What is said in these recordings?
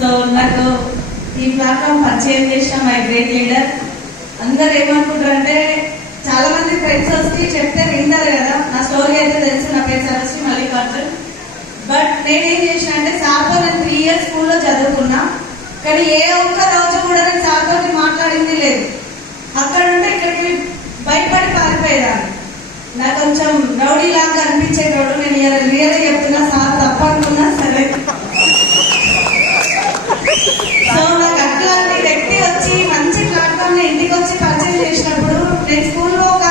So నాకు ఈ platform పరిచయం చేసిన మై గ్రేట్ లీడర్. అందరు ఏమనుకుంటారంటే చాలా మంది ఫ్రెండ్స్ వచ్చి చెప్తే వింటారు కదా. నా స్టోరీ అయితే తెలుసు, నా పేరు సరస్వతి మల్లికార్జున్. బట్ నేనేం చేసిన అంటే సార్తో నేను 3 years స్కూల్లో చదువుకున్నా, కానీ ఏ ఒక్క రోజు కూడా నేను సార్తో మాట్లాడింది లేదు. అక్కడ నుండి ఇక్కడికి భయపడి పారిపోయేదాన్ని. నాకు కొంచెం రౌడీ లాగా అనిపించేటోడు. నేను రియల్గా చెప్తున్నా, సార్ తప్పనుకున్నా సరే. సో నాకు అట్లాంటి వ్యక్తి వచ్చి మంచి ప్లాట్ఫామ్ ఇంటికి వచ్చి పరిచయం చేసినప్పుడు, నేను స్కూల్లో ఒక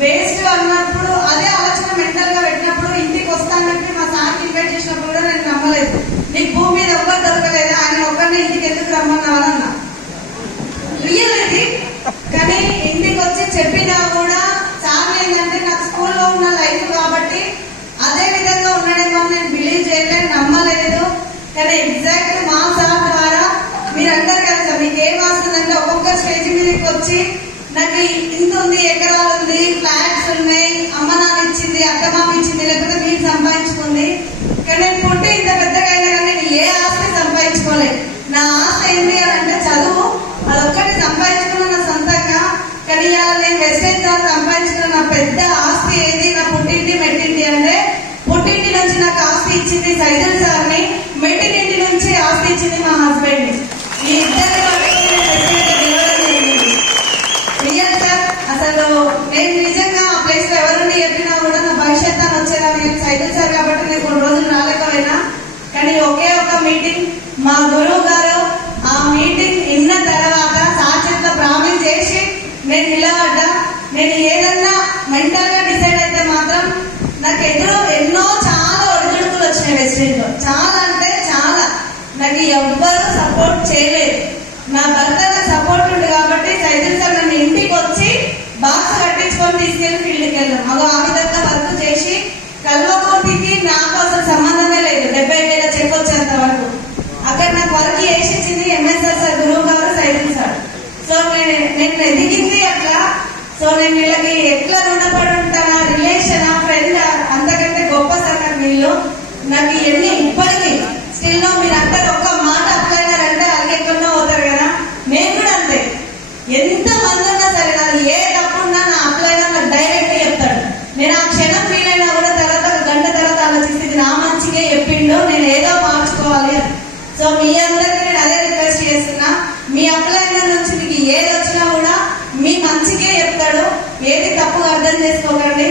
వేస్ట్ అన్నప్పుడు అదే ఆలోచన మెంటల్ గా పెట్టినప్పుడు ఇంటికి వస్తానంటే మా సార్కి ఇన్వైట్ చేసినప్పుడు కూడా నేను నమ్మలేదు. నీకు భూమి మీద ఎవ్వరు దొరకలేదు, ఆయన ఒక్కరిని ఇంటికి ఎందుకు రమ్మన్నావన్నా రియల్ ఇది. కానీ ఇంటికి వచ్చి చెప్పినా కూడా సార్ ఏంటంటే నాకు స్కూల్లో ఉన్న లైఫ్ కాబట్టి అదే విధంగా ఉన్నాడేమో నేను బిలీవ్ చేయలేదు, నమ్మలేదు. కానీ ఎగ్జాక్ట్ మా సార్ ద్వారా మీరు అంటారు కదా, మీకు ఏం వస్తుందంటే ఒక్కొక్క స్టేజ్ మీదకి వచ్చి నాకు ఇంత ఉంది, ఎకరాలు ఉంది, ఫ్లాట్స్ ఉన్నాయి, అమ్మ నాన్న ఇచ్చింది, అత్తమామ ఇచ్చింది, లేకపోతే మీరు సంపాదించుకుంది. కానీ నేను పుట్టి ఇంత పెద్దగా అయినా కానీ నేను ఏ ఆస్తి సంపాదించుకోలేదు. నా ఆస్తి ఏంటి అని అంటే చదువు, అదొక్కటి సంపాదించుకున్న నా సొంతంగా. కానీ ఇవాళ నేను వెస్టేజ్ ద్వారా సంపాదించుకున్న నా పెద్ద ఆస్తి ఏది, నా పుట్టింటి మెట్టింటి అంటే పుట్టింటి నుంచి నాకు ఆస్తి ఇచ్చింది సైదుల్ సార్ని, మెట్టింటి నుంచి ఆస్తి ఇచ్చింది మా హస్బెండ్. ఈ ఇద్దరిని రియల్ సార్. అసలు నేను నిజంగా ఆ ప్లేస్ లో ఎవరిని చెప్పినా కూడా నా భవిష్యత్ అని వచ్చేలా నేను సైదుల్ సార్ కాబట్టి నేను కొన్ని రోజులు రాలేకపోయినా. కానీ ఒకే ఒక మీటింగ్ మా గురువు గారు ఆ మీటింగ్ విన్న తర్వాత సాక్షిగా ప్రామిస్ చేసి నేను నిలబడ్డా. నేను ఏదన్నా మెంటల్ గా డిసైడ్ అయితే మాత్రం నాకు ఎదురు ఎన్నో చాలా ఒడిదుడుకులు వచ్చినాయి వెస్టేజ్ లో. చాలా అంటే చాలా. నాకు ఎవ్వరూ సపోర్ట్ చేయలేదు. నా భర్త నాకు సపోర్ట్ ఉంది కాబట్టి సైదుల్ సార్ నన్ను ఇంటికి వచ్చి బాక్స్ కట్టించుకొని తీసుకెళ్లి ఫీల్డ్కి వెళ్ళాం. ఆ విధంగా వర్క్ చేసి కల్వకుర్తికి నాకు అసలు సంబంధమే లేదు. 70,000 చెక్ వచ్చేంత వరకు అక్కడ నాకు వర్క్ చేసి ఇచ్చింది ఎంఎస్ఆర్ సార్, గురువు గారు, సైదుల్ సార్. సో నేను ఎదిగింది అట్లా. సో నేను వీళ్ళకి ఎట్లా రుణపడి ఉంటానా, రిలేషనా, ఫ్రెండ్, అంతకంటే గొప్ప సార్ నాకు వీళ్ళు. నాకు ఇవన్నీ ఇప్పటికీ స్టిల్ లో మీరు అంటారు ఒక్క మాట అప్లైనారంటే అలాగే ఎక్కడో అవుతారు కదా. నేను కూడా అంతే. ఎంత మంది ఉన్నా సరే నాకు ఏ తప్పున్నా నా అప్లైనర్ నాకు డైరెక్ట్ చెప్తాడు. నేను ఆ క్షణం ఫీల్ అయినా కూడా తర్వాత ఒక గంట తర్వాత ఆలోచిస్తే ఇది నా మంచిగా చెప్పిండు, నేను ఏదో మార్చుకోవాలి అని. సో మీ అందరికీ నేను అదే రిక్వెస్ట్ చేస్తున్నా, మీ అప్లైనర్ నుంచి మీకు ఏది వచ్చినా కూడా మీ మంచిగా చెప్తాడు, ఏది తప్పుగా అర్థం చేసుకోకండి.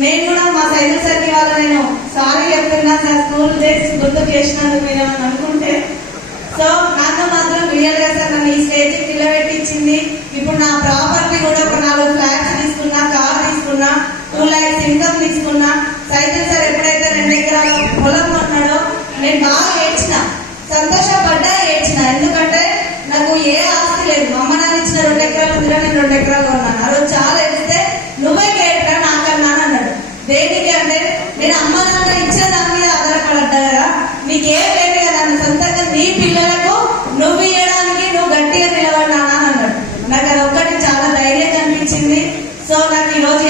నేను కూడా మా సైదుల్ సార్కి వాళ్ళ నేను సారీ చెప్తున్నా సార్, స్కూల్ డేస్ గుర్తు చేసినందుకు మీరు ఏమని అనుకుంటే. సో నాకు మాత్రం రియల్ గా సార్ నన్ను ఈ స్టేజ్కి నిలబెట్టించింది. ఇప్పుడు నా ప్రాపర్టీ కూడా ఒక 4 ఫ్లాట్స్ తీసుకున్నా, కార్ తీసుకున్నా, 2 lakhs ఇన్కమ్ తీసుకున్నా. సైదుల్ సార్ ఎప్పుడైతే 2 ఎకరాల పొలం కొన్నాడో నేను బాగా ఏడ్చిన, సంతోషపడ్డా ఏడ్చిన. ఎందుకంటే నాకు ఏ ఆస్తి లేదు. మా అమ్మ నాన్న ఇచ్చిన 2 ఎకరాలు ఉందిరా, నేను 2 ఎకరాలు కొన్నాను. ఆ రోజు చాలా ఏడిస్తే నువ్వే కేట్రా నాకన్నా అన్నాడు. దేనికి అంటే నేను అమ్మ నాన్న ఇచ్చే దాని మీద ఆధారపడ్డా కదా, నీకేం లేదు కదా, నన్ను సొంతంగా నీ పిల్లలకు నువ్వు ఇవ్వడానికి నువ్వు గట్టిగా నిలబడినా అన్నాడు. నాకు అది ఒక్కటి చాలా ధైర్యం అనిపించింది. సో నాకు ఈ రోజు